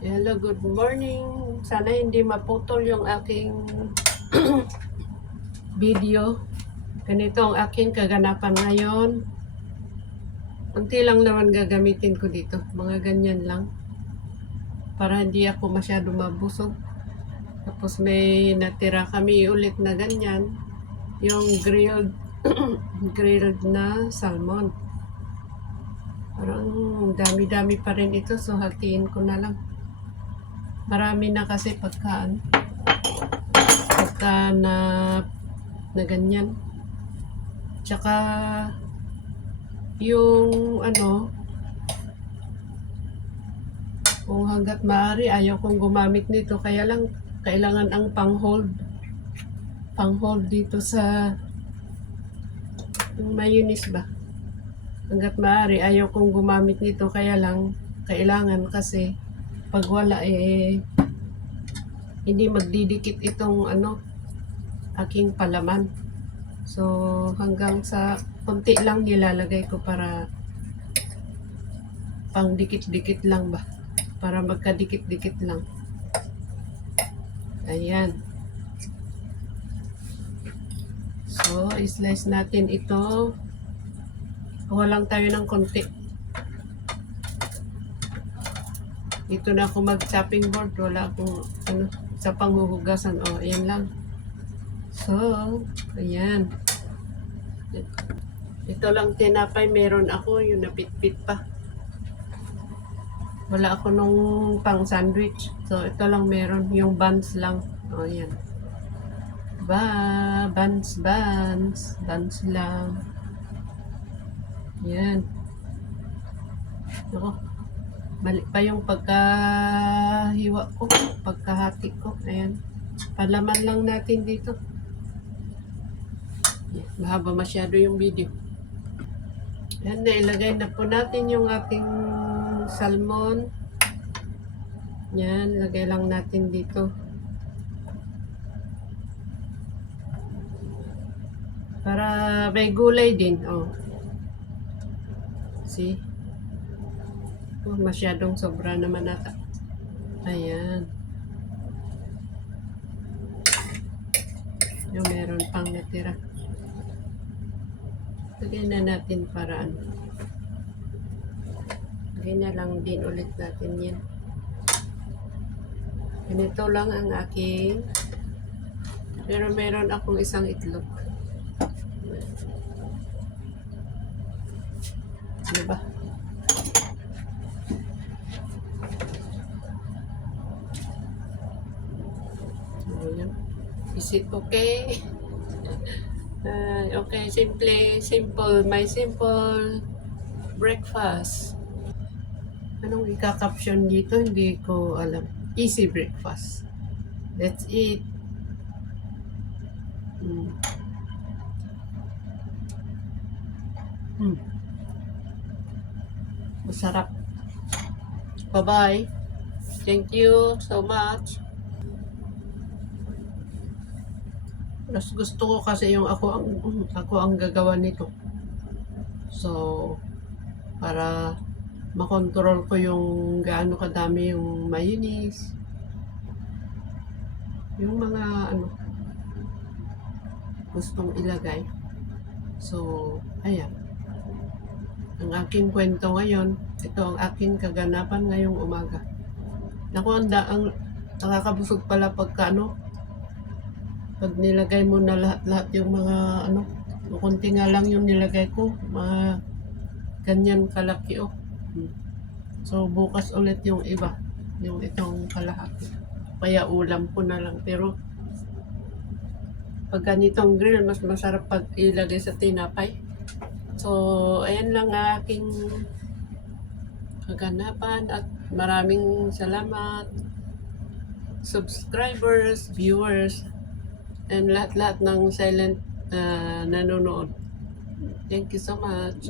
Hello, good morning. Sana hindi maputol yung aking video. Ganito ang aking kaganapan ngayon. Unti lang naman gagamitin ko dito. Mga ganyan lang. Para hindi ako masyado mabusog. Tapos may natira kami ulit na ganyan. Yung grilled, grilled na salmon. Parang dami-dami pa rin ito. So hatiin ko na lang. Marami na kasi pagka na ganyan. Tsaka yung kung hanggat maaari ayaw kong gumamit nito, kaya lang kailangan ang pang-hold dito sa mayonnaise ba. Hanggat maaari ayaw kong gumamit nito, kaya lang kailangan kasi pag wala hindi magdidikit itong aking palaman. So hanggang sa konti lang nilalagay ko para pang dikit-dikit lang ba, para magkadikit-dikit lang. Ayan. So i-slice natin ito. Kuha lang tayo ng konti. Dito na ako mag-chopping board. Wala akong sa panghuhugasan. Ayan lang. So, ayan. Ito lang tinapay. Meron ako yung napitpit pa. Wala ako nung pang sandwich. So, ito lang meron. Yung buns lang. Ayan. Buns lang. Ayan. Ako. Balik pa yung pagkahiwa ko, pagkahati ko. Ayan. Palaman lang natin dito. Mahaba masyado yung video. Ayan, nailagay na po natin yung ating salmon. Yan, lagay lang natin dito. Para may gulay din. See? Masyadong sobra naman ata. Ayan. Yung meron pang natira. Lagay na natin para lagay na lang din ulit natin yan. Ganito lang ang aking, pero meron akong isang itlog. Diba? Is it okay? Okay, simple, my simple breakfast. Anong ika-caption dito? Hindi ko alam. Easy breakfast. Let's eat. Masarap. Bye-bye. Thank you so much. Mas gusto ko kasi yung ako ang gagawa nito. So, para makontrol ko yung gaano kadami yung mayonnaise. Yung mga gustong ilagay. So, ayan. Ang aking kwento ngayon, ito ang aking kaganapan ngayong umaga. Naku, ang nakakabusog pala pagka pag nilagay mo na lahat yung mga kunti nga lang yung nilagay ko, mga ganyan kalaki So bukas ulit yung iba, yung itong kalahati. Kaya ulam ko na lang, pero pag ganitong grill, mas masarap pag ilagay sa tinapay. So ayan lang aking kaganapan at maraming salamat subscribers, viewers, and lahat-lahat ng silent nanonood. Thank you so much.